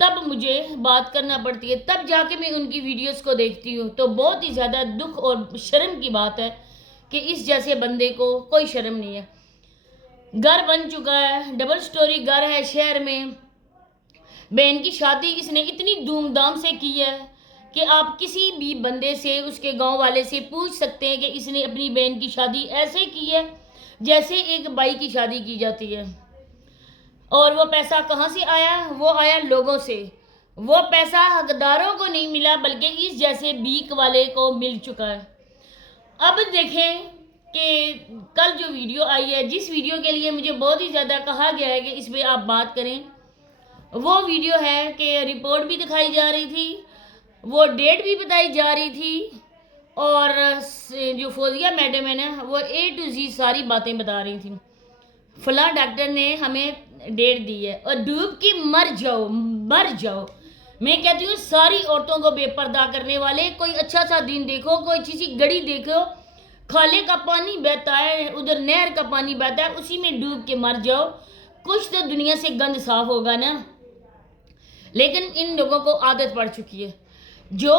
تب مجھے بات کرنا پڑتی ہے، تب جا کے میں ان کی ویڈیوز کو دیکھتی ہوں. تو بہت ہی زیادہ دکھ اور شرم کی بات ہے کہ اس جیسے بندے کو کوئی شرم نہیں ہے. گھر بن چکا ہے، ڈبل سٹوری گھر ہے شہر میں، بہن کی شادی اس نے اتنی دھوم دھام سے کی ہے کہ آپ کسی بھی بندے سے، اس کے گاؤں والے سے پوچھ سکتے ہیں کہ اس نے اپنی بہن کی شادی ایسے کی ہے جیسے ایک بھائی کی شادی کی جاتی ہے. اور وہ پیسہ کہاں سے آیا؟ وہ آیا لوگوں سے. وہ پیسہ حقداروں کو نہیں ملا بلکہ اس جیسے بھیک والے کو مل چکا ہے. اب دیکھیں کہ کل جو ویڈیو آئی ہے، جس ویڈیو کے لیے مجھے بہت ہی زیادہ کہا گیا ہے کہ اس پہ آپ بات کریں، وہ ویڈیو ہے کہ رپورٹ بھی دکھائی جا رہی تھی، وہ ڈیٹ بھی بتائی جا رہی تھی، اور جو فوزیہ میڈم ہے نا وہ A to Z ساری باتیں بتا رہی تھیں. فلاں ڈاکٹر نے ہمیں ڈیٹ دی ہے اور ڈوب کے مر جاؤ مر جاؤ. میں کہتی ہوں ساری عورتوں کو بے پردہ کرنے والے کوئی اچھا سا دین دیکھو، کوئی اچھی سی گڑی دیکھو، کھالے کا پانی بہتا ہے، ادھر نہر کا پانی بہتا ہے، اسی میں ڈوب کے مر جاؤ، کچھ تو دنیا سے گند صاف ہوگا نا. لیکن ان لوگوں کو عادت پڑ چکی ہے. جو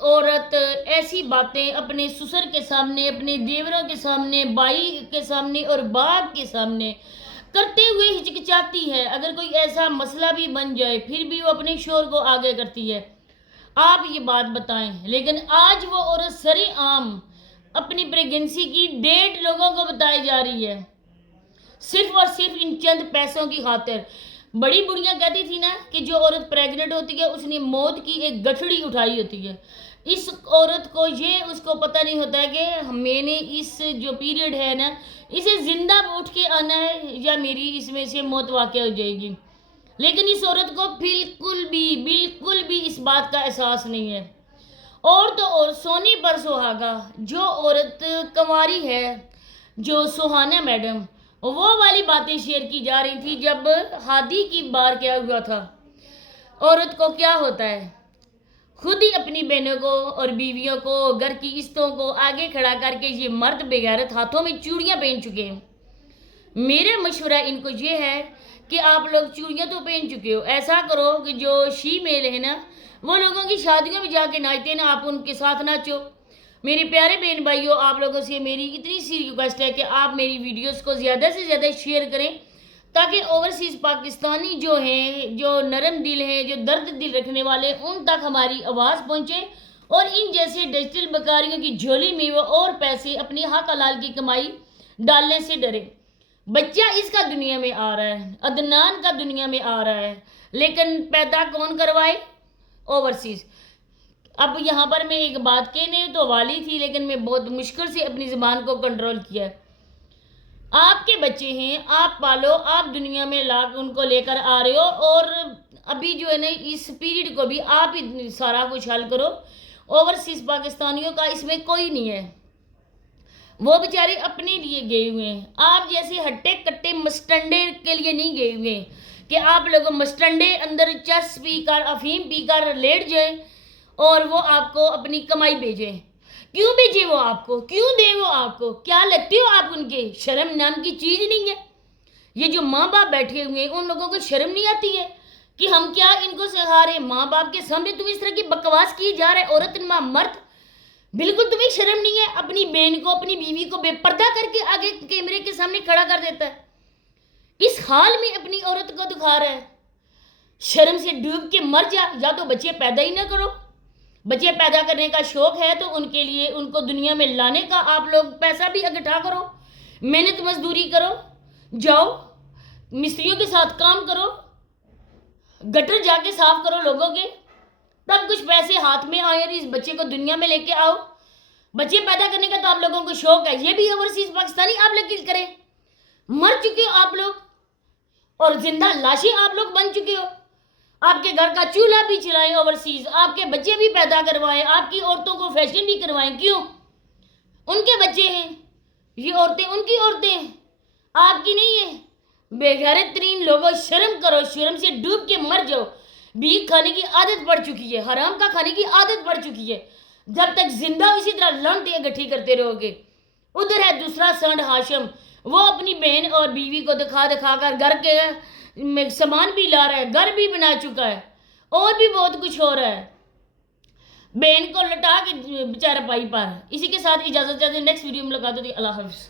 عورت ایسی باتیں اپنے سسر کے سامنے، اپنے دیوروں کے سامنے، بھائی کے سامنے اور باپ کے سامنے کرتے ہوئے ہچکچاتی ہے، اگر کوئی ایسا مسئلہ بھی بن جائے پھر بھی وہ اپنے شور کو آگے کرتی ہے. آپ یہ بات بتائیں. لیکن آج وہ عورت سر عام اپنی پریگنسی کی ڈیٹ لوگوں کو بتائی جا رہی ہے، صرف اور صرف ان چند پیسوں کی خاطر. بڑی بڑیاں کہتی تھی نا کہ جو عورت پریگننٹ ہوتی ہے اس نے موت کی ایک گٹھڑی اٹھائی ہوتی ہے. اس عورت کو یہ اس کو پتہ نہیں ہوتا ہے کہ میں نے اس جو پیریڈ ہے نا اسے زندہ اٹھ کے آنا ہے یا میری اس میں سے موت واقع ہو جائے گی. لیکن اس عورت کو بالکل بھی اس بات کا احساس نہیں ہے. اور تو اور سونے پر سہاگا جو عورت کنواری ہے، جو سہانا میڈم، وہ والی باتیں شیئر کی جا رہی تھی جب ہادی کی بار کیا ہوا تھا. عورت کو کیا ہوتا ہے، خود ہی اپنی بہنوں کو اور بیویوں کو، گھر کی قسطوں کو آگے کھڑا کر کے یہ مرد بغیرت ہاتھوں میں چوڑیاں پہن چکے ہیں. میرا مشورہ ان کو یہ ہے کہ آپ لوگ چوڑیاں تو پہن چکے ہو، ایسا کرو کہ جو شی میل ہے نا وہ لوگوں کی شادیوں میں جا کے ناچتے نا، آپ ان کے ساتھ ناچو. میرے پیارے بہن بھائیوں، آپ لوگوں سے میری اتنی سی ریکویسٹ ہے کہ آپ میری ویڈیوز کو زیادہ سے زیادہ شیئر کریں تاکہ اوورسیز پاکستانی جو ہیں، جو نرم دل ہیں، جو درد دل رکھنے والے، ان تک ہماری آواز پہنچے اور ان جیسے ڈیجیٹل بکاریوں کی جھولی میں وہ اور پیسے اپنی حق حلال کی کمائی ڈالنے سے ڈرے. بچہ اس کا دنیا میں آ رہا ہے، عدنان کا دنیا میں آ رہا ہے، لیکن پیدا کون کروائے؟ اوورسیز. اب یہاں پر میں ایک بات کہنے تو والی تھی لیکن میں بہت مشکل سے اپنی زبان کو کنٹرول کیا. آپ کے بچے ہیں، آپ پالو، آپ دنیا میں ان کو لے کر آ رہے ہو، اور ابھی جو ہے نا اس پیریڈ کو بھی آپ ہی سارا کچھ حل کرو. اوورسیز پاکستانیوں کا اس میں کوئی نہیں ہے، وہ بیچارے اپنے لیے گئے ہوئے ہیں. آپ جیسے ہٹے کٹے مسٹنڈے کے لیے نہیں گئے ہوئے کہ آپ لوگ مسٹنڈے اندر چرس پی کر، افیم پی کر لیٹ جائیں اور وہ آپ کو اپنی کمائی بھیجیں. کیوں بھیجے وہ آپ کو؟ کیوں دے وہ آپ کو؟ کیا لگتے ہو آپ ان کے؟ شرم نام کی چیز نہیں ہے. یہ جو ماں باپ بیٹھے ہوئے ہیں ان لوگوں کو شرم نہیں آتی ہے کہ ہم کیا ان کو سکھا رہے ہیں؟ ماں باپ کے سامنے تم اس طرح کی بکواس کی جا رہا ہے، عورت ماں مرد، بالکل تمہیں شرم نہیں ہے. اپنی بہن کو، اپنی بیوی کو بے پردہ کر کے آگے کیمرے کے سامنے کھڑا کر دیتا ہے، اس حال میں اپنی عورت کو دکھا رہا ہے. شرم سے ڈوب کے مر جا، یا تو بچے پیدا ہی نہ کرو. بچے پیدا کرنے کا شوق ہے تو ان کے لیے ان کو دنیا میں لانے کا آپ لوگ پیسہ بھی اکٹھا کرو، محنت مزدوری کرو، جاؤ مستریوں کے ساتھ کام کرو، گٹر جا کے صاف کرو لوگوں کے، تب کچھ پیسے ہاتھ میں آئے اور اس بچے کو دنیا میں لے کے آؤ. بچے پیدا کرنے کا تو آپ لوگوں کو شوق ہے، یہ بھی اوورسیز پاکستانی آپ لوگ کریں. مر چکے ہو آپ لوگ اور زندہ لاشیں آپ لوگ بن چکے ہو. آپ کے گھر کا چولہا بھی چلائیں اوورسیز، آپ کے بچے بھی پیدا کروائیں، آپ کی عورتوں کو فیشن بھی کروائیں. کیوں؟ ان کے بچے ہیں، یہ عورتیں ان کی عورتیں ہیں، آپ کی نہیں ہیں. بے غیرت ترین لوگوں، شرم کرو، شرم سے ڈوب کے مر جاؤ. بھیک کھانے کی عادت پڑ چکی ہے، حرام کا کھانے کی عادت پڑ چکی ہے. جب تک زندہ اسی طرح لانڈے گٹھی کرتے رہو گے. ادھر ہے دوسرا سانڈ ہاشم، وہ اپنی بہن اور بیوی کو دکھا کر گھر کے سامان بھی لا رہا ہے، گھر بھی بنا چکا ہے. اور بھی بہت کچھ ہو رہا ہے، بہن کو لٹا کے بیچارہ پائی پر. اسی کے ساتھ اجازت چاہتے ہیں، نیکسٹ ویڈیو میں ملاقات ہوتی ہے. اللہ حافظ.